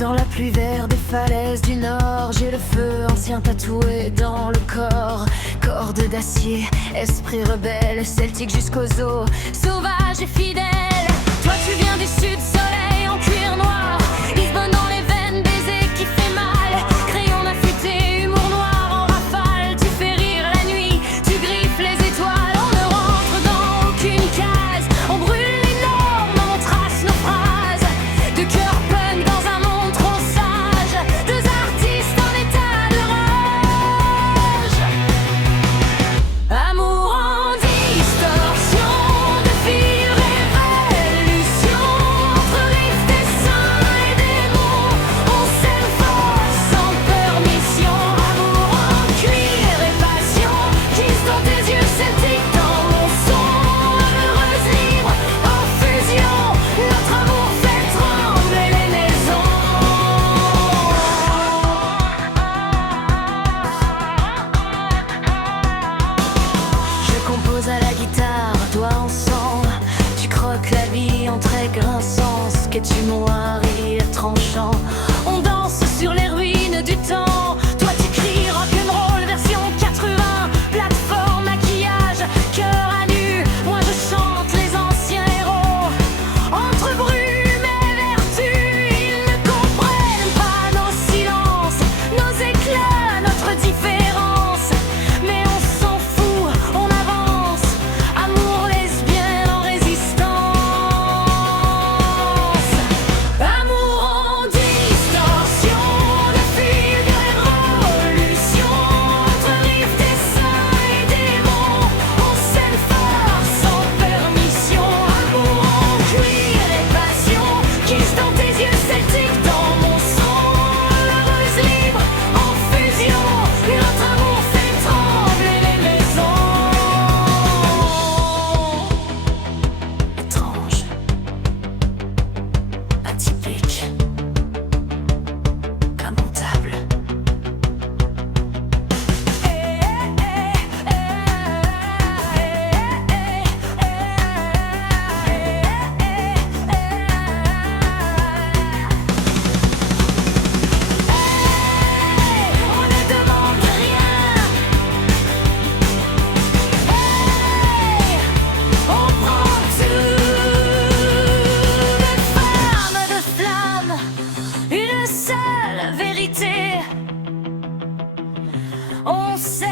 Dans la pluie verte des falaises du nord, j'ai le feu ancien tatoué dans le corps. Corde d'acier, esprit rebelle, celtique jusqu'aux os, sauvage et fidèle. Toi tu viens du sud, soleil en cuir noir, Lisbonne dans les veines, baiser qui fait mal. Crayon affûté, humour noir en rafale, tu fais rire la nuit, tu griffes les étoiles. On ne rentre dans aucune case, on brûle les normes, on trace nos phrases. De cœur punk dans un monde trop sage, deux artistes en état de rage. Amour en distorsion, de figure et révolution, entre riff, dessin et démons, on s'aime fort sans permission. Amour en cuir et passion, glisse dans tes yeux celtiques, dans mon son. Heureuse libre en fusion, notre amour fait trembler les maisons. Je compose à la guitare, toi en sang. Tu croques la vie en traits grinçants, qu'es-tu mon rire tranchant. On danse sur les ruines du temps. Toi tu cries rock'n'roll version 80, plateforme, maquillage, cœur à nu. Moi je chante les anciens héros. Entre brume et vertu, ils ne comprennent pas nos silences, nos éclats, notre différence. Mais on s'en fout, on avance. Amour lesbien en résistance. Amour en distorsion, de figure et révolution, entre riff, dessin et démons, on s'aime fort sans permission. Amour en cuir et passion, glisse dans tes yeux celtiques, dans mon sang. Heureuse libre en fusion, notre amour fait trembler les maisons. Étrange, atypique, lamentable. On ne demande rien. On prend tout. Une femme de flamme, une seule vérité. On sait